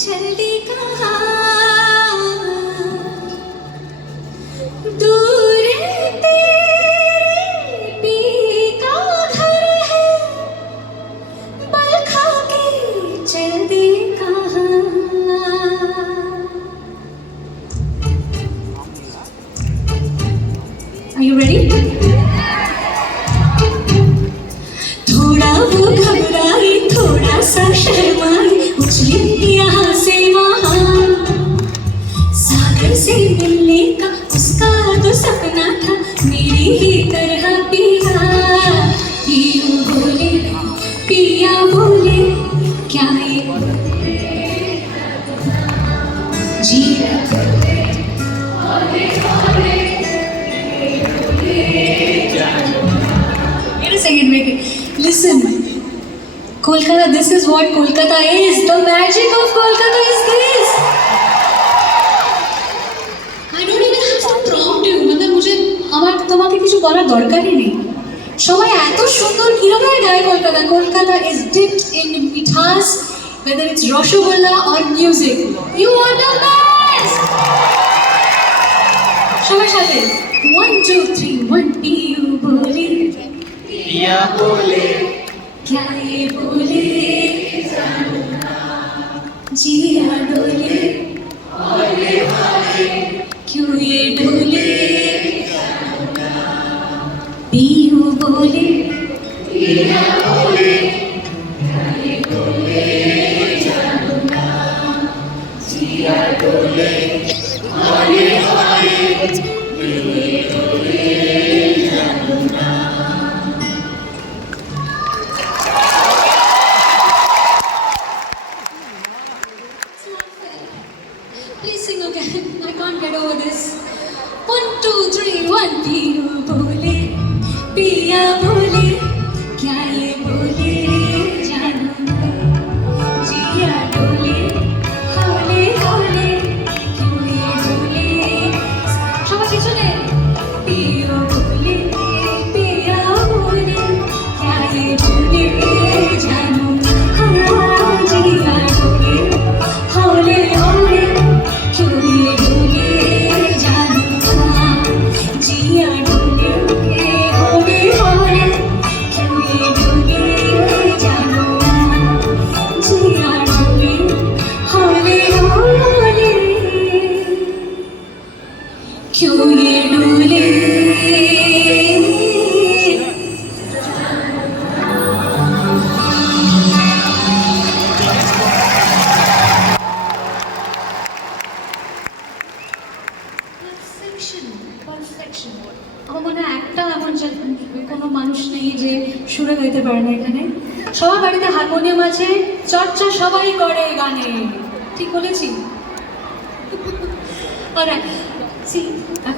चल दी कहाँ दूर तेरे पी का घर है पल खा के चल दी कहाँ Are you ready? थोड़ा वो घबराई थोड़ा सा शर्माई उछली यहाँ से वहाँ सागर से मिलने का उसका तो सपना था मेरी ही तरह पिया पिया बोले क्या ये जी Wait a second, wait. Listen. Kolkata, this is what Kolkata is. The magic of Kolkata is this. I don't even have to prompt you. मतलब मुझे আমার তোমাকে কিছু বলার দরকারই নেই সবাই এত সুন্দর কিভাবে গায় Kolkata Kolkata is dipped in mithas whether it's rasgulla or music you are the best সবার সাথে 1 2 3 1 পিউ बोले पिया बोले क्या ये बोले जिया डोले हाले हाले क्यों ये डोले पियू बोले पिया बोले जिया डोले हाले हाले Please sing again. I can't get over this. 1 2 3 1 पियू बोले पिया बोले क्या ये बोले जानू ना जिया डोले हाले हाले क्यों ये डोले সবার পিছনে पियू बोले पिया बोले क्या ये बोले जानू ना जिया डोले हाले हाले क्यों ये डोले जानू ना जिया डोले हाले हाले क्यों ये डोले जानू ना जिया डोले हाले हाले क्यों ये डोले পারফেকশন আমার মনে হয় একটা এমন কোনো মানুষ নেই যে সুরে গাইতে পারে না এখানে সবার বাড়িতে হারমোনিয়াম আছে চর্চা সবাই করে গানে ঠিক বলেছি অলরাইট সি